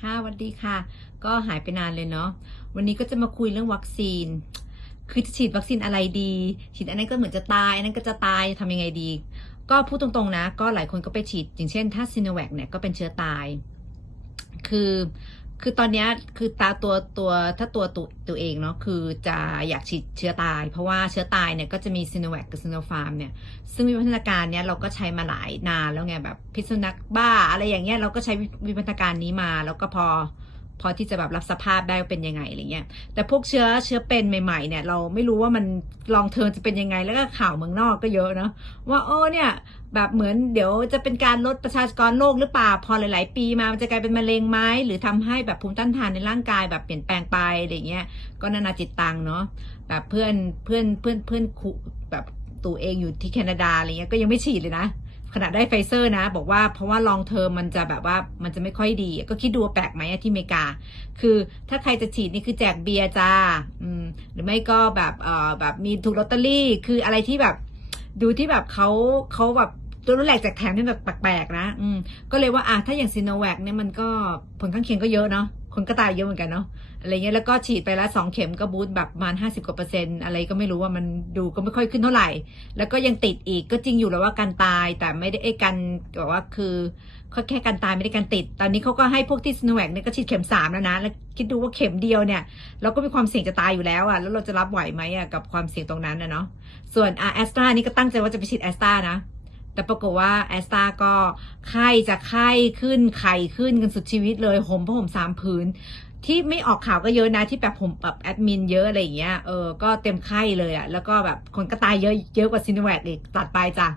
ค่ะสวัสดีค่ะ ก็หายไปนานเลยเนาะวันนี้ก็จะมาคุยเรื่องวัคซีน คือจะฉีดวัคซีนอะไรดี ฉีดอันนั้นก็เหมือนจะตายอันนั้นก็จะตายทำยังไงดี ก็พูดตรงๆนะ ก็หลายคนก็ไปฉีดอย่างเช่น ถ้าซีโนแวคเนี่ยก็เป็นเชื้อตาย คือ คือตอนนี้คือตาตัวตัวถ้าตัวตัวตัวเองเนาะคือจะอยากฉีดเชื้อตาย เพราะว่าเชื้อตายเนี่ยก็จะมีซีโนแวคกับซีโนฟาร์มเนี่ย ซึ่งวิวัฒนาการเนี้ยเราก็ใช้มาหลายนานแล้วไงแบบพิษสุนัขบ้าอะไรอย่างเงี้ยเราก็ใช้วิวัฒนาการนี้มา แล้วก็พอ พอที่จะแบบรับสภาพได้เป็นยังไงอะไรเงี้ยแต่พวกเชื้อเชื้อเป็นใหม่ๆเนี่ยเราไม่รู้ว่ามันลองเทอมจะเป็นยังไงแล้วก็ข่าวเมืองนอกก็เยอะเนาะว่าโอ้เนี่ยแบบเหมือนเดี๋ยวจะเป็นการลดประชากรโลกหรือเปล่าพอหลาย ๆ ปีมามันจะกลายเป็นมะเร็งไหมหรือทำให้แบบภูมิต้านทานในร่างกายแบบเปลี่ยนแปลงไปอะไรเงี้ยก็นานาจิตตังเนาะแบบเพื่อนเพื่อนเพื่อนเพื่อนคุแบบตัวเองอยู่ที่แคนาดาอะไรเงี้ยก็ยังไม่ฉีดเลยนะ ขณะได้ไฟเซอร์นะ บอกว่าเพราะว่าลองเทอมมันจะแบบว่ามันจะไม่ค่อยดี ก็คิดดูแปลกไหมที่อเมริกา คือถ้าใครจะฉีดนี่คือแจกเบียร์จ้าหรือไม่ก็แบบเออแบบมีถูกลอตเตอรี่ คืออะไรที่แบบ ดูที่แบบเขาเขาแบบตัวรุ่นแรกแจกแถมที่แบบแปลกๆนะ อืมก็เลยว่าอะถ้าอย่างซีโนแวคเนี่ยมันก็ผลข้างเคียงก็เยอะเนาะ คนก็ตายเยอะเหมือนกันเนาะอะไรเงี้ยแล้วก็ฉีดไปแล้วสองเข็มก็บูสต์แบบประมาณห้าสิบกว่าเปอร์เซ็นต์อะไรก็ไม่รู้ว่ามันดูก็ไม่ค่อยขึ้นเท่าไหร่ แล้วก็ยังติดอีกก็จริงอยู่แล้วว่าการตายแต่ไม่ได้ไอ้กันแบบว่าคือแค่การตายไม่ได้การติด ตอนนี้เขาก็ให้พวกที่ซิโนแวคเนี่ยก็ฉีดเข็มสามแล้วนะ แล้วคิดดูว่าเข็มเดียวเนี่ย เราก็มีความเสี่ยงจะตายอยู่แล้วอะ แล้วเราจะรับไหวไหมอะกับความเสี่ยงตรงนั้นนะเนาะ ส่วนอะแอสตรานี่ก็ตั้งใจว่าจะไปฉีดแอสตรานะ แต่ปรากฏว่าแอสตาก็ไข้จะไข้ขึ้นไข้ขึ้นกันสุดชีวิตเลยห่มผ้าห่มสามผืนที่ไม่ออกข่าวก็เยอะนะที่แบบผมแบบแอดมินเยอะอะไรอย่างเงี้ยเออก็เต็มไข้เลยอะแล้วก็แบบคนก็ตายเยอะเยอะกว่าซีโนแวคอีกตัดไปจ้ะ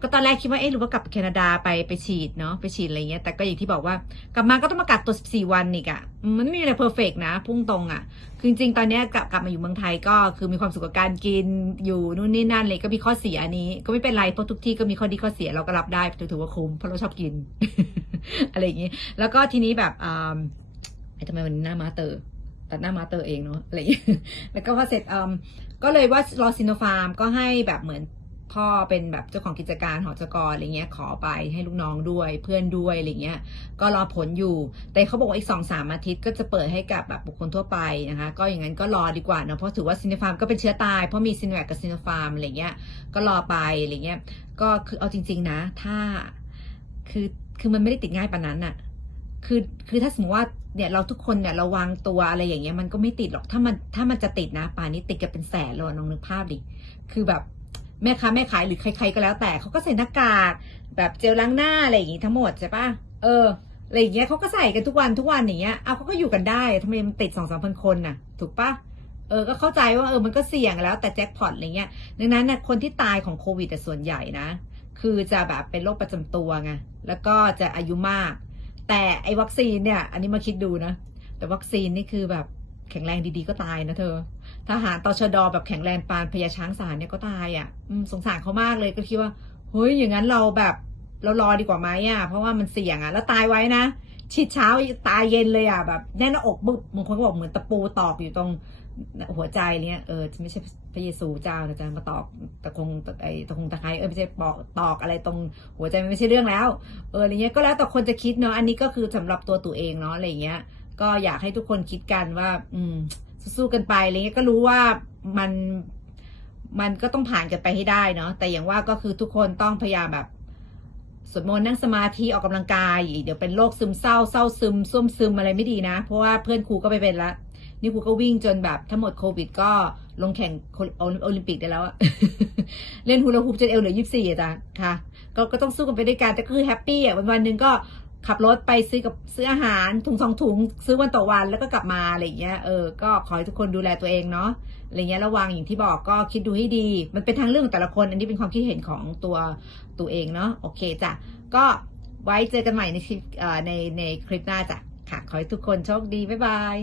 ก็ตอนแรกคิดว่าเอ๊ะหรือว่ากลับแคนาดาไปไปฉีดเนาะไปฉีดอะไรเงี้ยแต่ก็อย่างที่บอกว่ากลับมาก็ต้องมากักตัว 14 วันอีกอะ มันไม่มีอะไรเพอร์เฟกนะพุ่งตรงอะคือจริงๆ ตอนนี้กลับกลับมาอยู่เมืองไทยก็คือมีความสุขกับการกินอยู่นู่นนี่นั่นเลยก็มีข้อเสียอันนี้ ก็ไม่เป็นไรเพราะทุกที่ก็มีข้อดีข้อเสียเราก็รับได้ถือว่าคุ้มเพราะเราชอบกิน อะไรอย่างงี้ แล้วก็ทีนี้แบบอ่าทำไมวันนี้หน้ามาเตอร์ตัดหน้ามาเตอร์เองเนาะอะไรอย่างเงี้แล้วก็พอเสร็จอืมก็เลยว่ารอซินโนฟาร์มก็ให้แบบเหมือน พ่อเป็นแบบเจ้าของกิจการหอจกรอะไรเงี้ยขอไปให้ลูกน้องด้วยเพื่อนด้วยอะไรเงี้ยก็รอผลอยู่ แต่เขาบอกว่าอีกสองสามอาทิตย์ก็จะเปิดให้กับแบบบุคคลทั่วไปนะคะ ก็อย่างนั้นก็รอดีกว่าเนอะเพราะถือว่าซินโนฟาร์มก็เป็นเชื้อตายเพราะมีซินแวคกับซินโนฟาร์มอะไรเงี้ยก็รอไปอะไรเงี้ยก็คือเอาจริง ๆนะ ถ้าคือคือมันไม่ได้ติดง่ายปานนั้นอะคือคือถ้าสมมติว่าเนี่ยเราทุกคนเนี่ยระวังตัวอะไรอย่างเงี้ยมันก็ไม่ติดหรอกถ้ามันถ้ามันจะติดนะป่านนี้ติดกันเป็นแสนเลยลองนึกภาพดิคือแบบ แม่ค้าแม่ขายหรือใคร ๆก็แล้วแต่เขาก็ใส่หน้ากาก แบบเจลล้างหน้าอะไรอย่างงี้ทั้งหมดใช่ปะเอออะไรอย่างเงี้ยเขาก็ใส่กันทุกวันทุกวันอย่างเงี้ยเอาเขาก็อยู่กันได้ทำไมมันติดสองสามพันคนน่ะ ถูกปะเออก็เข้าใจว่าเออมันก็เสี่ยงแล้วแต่แจ็คพอตอะไรเงี้ยดังนั้นนะคนที่ตายของโควิดแต่ส่วนใหญ่นะ คือจะแบบเป็นโรคประจำตัวไงแล้วก็จะอายุมาก แต่ไอ้วัคซีนเนี่ย อันนี้มาคิดดูนะ แต่วัคซีนนี่คือแบบแข็งแรงดีๆก็ตายนะเธอ ทหารตชดแบบแข็งแรงปานพญาช้างสารเนี่ยก็ตายอะสงสารเขามากเลยก็คิดว่าเฮ้ยอย่างนั้นเราแบบเรารอดีกว่าไหมอะ เพราะว่ามันเสี่ยงอะ แล้วตายไว้นะฉีดเช้าตายเย็นเลยอะแบบแน่นหน้าอกบึ้บบางคนก็บอกเหมือนตะปูตอกอยู่ตรงหัวใจเนี้ยเออไม่ใช่พระเยซูเจ้านะจ๊ะมาตอกตะคงไอตะคงตะไคร้เออไม่ใช่ปอกตอกอะไรตรงหัวใจมันไม่ใช่เรื่องแล้ว เอออะไรเงี้ยก็แล้วแต่คนจะคิดเนาะอันนี้ก็คือสำหรับตัวตัวเองเนาะอะไรเงี้ย ก็อยากให้ทุกคนคิดกันว่า อืม สู้กันไปอะไรเงี้ยก็รู้ว่ามันมันก็ต้องผ่านกันไปให้ได้เนาะแต่อย่างว่าก็คือทุกคนต้องพยายามแบบสวดมนต์นั่งสมาธิออกกำลังกาย เดี๋ยวเป็นโรคซึมเศร้าเศร้าซึมส้วมซึมอะไรไม่ดีนะ เพราะว่าเพื่อนครูก็ไปเป็นละนี่ครูก็วิ่งจนแบบทั้งหมดโควิด ก็ลงแข่งโอลิมปิกได้แล้วอะเล่นฮูลาฮูปจนเอวเหลือยี่สิบสี่อะจ้ะค่ะก็ก็ต้องสู้กันไปด้วยกันแต่ก็คือแฮปปี้อะวันวันหนึ่งก็ ขับรถไปซื้อกับซื้ออาหารถุงสองถุง ซื้อวันต่อวันแล้วก็กลับมาอะไรอย่างเงี้ยเออก็ขอให้ทุกคนดูแลตัวเองเนาะอะไรเงี้ยระวังอย่างที่บอกก็คิดดูให้ดี มันเป็นทางเรื่องของแต่ละคน อันนี้เป็นความคิดเห็นของตัวตัวเองเนาะโอเคจ้ะก็ไว้เจอกันใหม่ในคลิปในในคลิปหน้าจ้ะค่ะขอให้ทุกคนโชคดีบ๊ายบาย